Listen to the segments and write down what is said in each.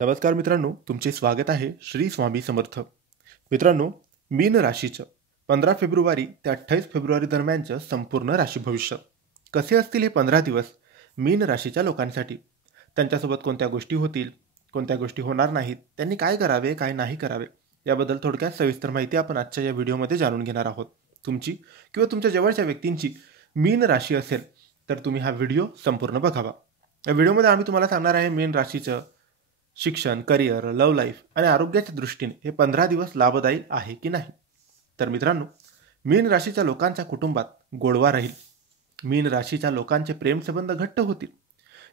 नमस्कार मित्रांनो, तुमचे स्वागत आहे श्री स्वामी समर्थ. मित्रांनो, मीन राशीचं 15 फेब्रुवारी ते 28 फेब्रुवारी दरम्यानचं संपूर्ण राशी भविष्य कसे असतील हे 15 दिवस मीन राशीच्या लोकांसाठी. त्यांच्यासोबत कोणत्या गोष्टी होतील, कोणत्या गोष्टी होणार नाहीत, त्यांनी काय करावे, काय नाही करावे, याबद्दल थोडक्यात सविस्तर माहिती आपण आजच्या या व्हिडिओमध्ये जाणून घेणार आहोत. तुमची किंवा तुमच्या जवळच्या व्यक्तींची मीन राशी असेल तर तुम्ही हा व्हिडिओ संपूर्ण बघावा. या व्हिडिओमध्ये आम्ही तुम्हाला सांगणार आहे मीन राशीचं शिक्षण, करिअर, लव्ह लाईफ आणि आरोग्याच्या दृष्टीने हे 15 दिवस लाभदायी आहे की नाही. तर मित्रांनो, मीन राशीच्या लोकांच्या कुटुंबात गोडवा राहील. मीन राशीच्या लोकांचे प्रेमसंबंध घट्ट होतील.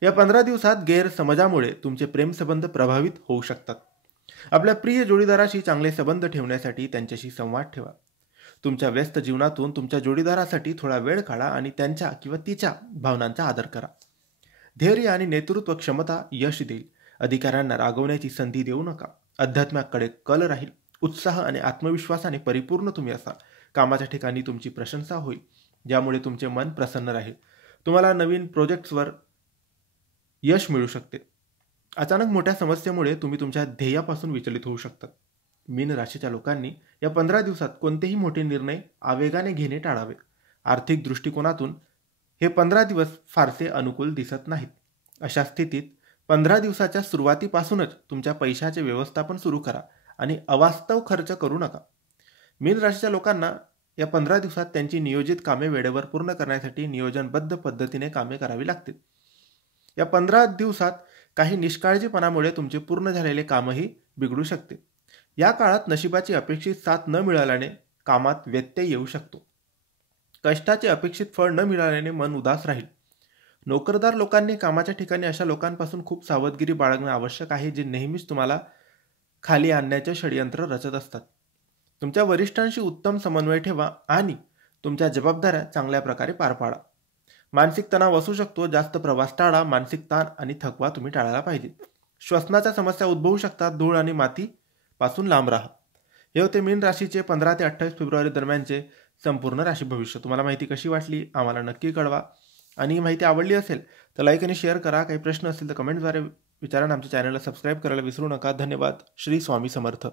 या 15 दिवसात गैरसमजामुळे तुमचे प्रेमसंबंध प्रभावित होऊ शकतात. आपल्या प्रिय जोडीदाराशी चांगले संबंध ठेवण्यासाठी त्यांच्याशी संवाद ठेवा. तुमच्या व्यस्त जीवनातून तुमच्या जोडीदारासाठी थोडा वेळ काढा आणि त्यांच्या किंवा तिच्या भावनांचा आदर करा. धैर्य आणि नेतृत्व क्षमता यश देईल. अधिकाऱ्यांना रागवण्याची संधी देऊ नका. अध्यात्माकडे कल राहील. उत्साह आणि आत्मविश्वासाने परिपूर्ण तुम्ही असाल. कामाच्या ठिकाणी तुमची प्रशंसा होईल, ज्यामुळे तुमचे मन प्रसन्न राहील. तुम्हाला नवीन प्रोजेक्ट्सवर यश मिळू शकते. अचानक मोठ्या समस्येमुळे तुम्ही तुमच्या ध्येयापासून विचलित होऊ शकतात. मीन राशीच्या लोकांनी या 15 दिवसात कोणतेही मोठे निर्णय आवेगाने घेणे टाळावे. आर्थिक दृष्टिकोनातून हे 15 दिवस फारसे अनुकूल दिसत नाहीत. अशा स्थितीत 15 दिवसाच्या सुरुवातीपासूनच तुमच्या पैशाचे व्यवस्थापन सुरू करा आणि अवास्तव खर्च करू नका. मीन राशीच्या लोकांना या 15 दिवसात त्यांची नियोजित कामे वेळेवर पूर्ण करण्यासाठी नियोजनबद्ध पद्धतीने कामे करावी लागतील. या 15 दिवसात काही निष्काळजीपणामुळे तुमचे पूर्ण झालेले कामही बिघडू शकते. या काळात नशिबाची अपेक्षित साथ न मिळाल्याने कामात व्यत्यय येऊ शकतो. कष्टाचे अपेक्षित फळ न मिळाल्याने मन उदास राहील. नोकरदार लोकांनी कामाच्या ठिकाणी अशा लोकांपासून खूप सावधगिरी बाळगणे आवश्यक आहे, जे नेहमीच तुम्हाला खाली आणण्याचे षडयंत्र रचत असतात. तुमच्या वरिष्ठांशी उत्तम समन्वय ठेवा आणि तुमच्या जबाबदाऱ्या चांगल्या प्रकारे पार पाडा. मानसिक तणाव असू शकतो. जास्त प्रवास टाळा. मानसिक ताण आणि थकवा तुम्ही टाळायला पाहिजे. श्वसनाच्या समस्या उद्भवू शकतात. धूळ आणि माती पासून लांब राहा. हे होते मीन राशीचे 15 ते 28 फेब्रुवारी दरम्यानचे संपूर्ण राशी भविष्य. तुम्हाला माहिती कशी वाटली आम्हाला नक्की कळवा. आणि ही माहिती आवडली असेल तर लाईक आणि शेअर करा. काही प्रश्न असतील तर कमेंटद्वारे विचारा. आमच्या चॅनलला सबस्क्राईब करायला विसरू नका. धन्यवाद. श्री स्वामी समर्थ.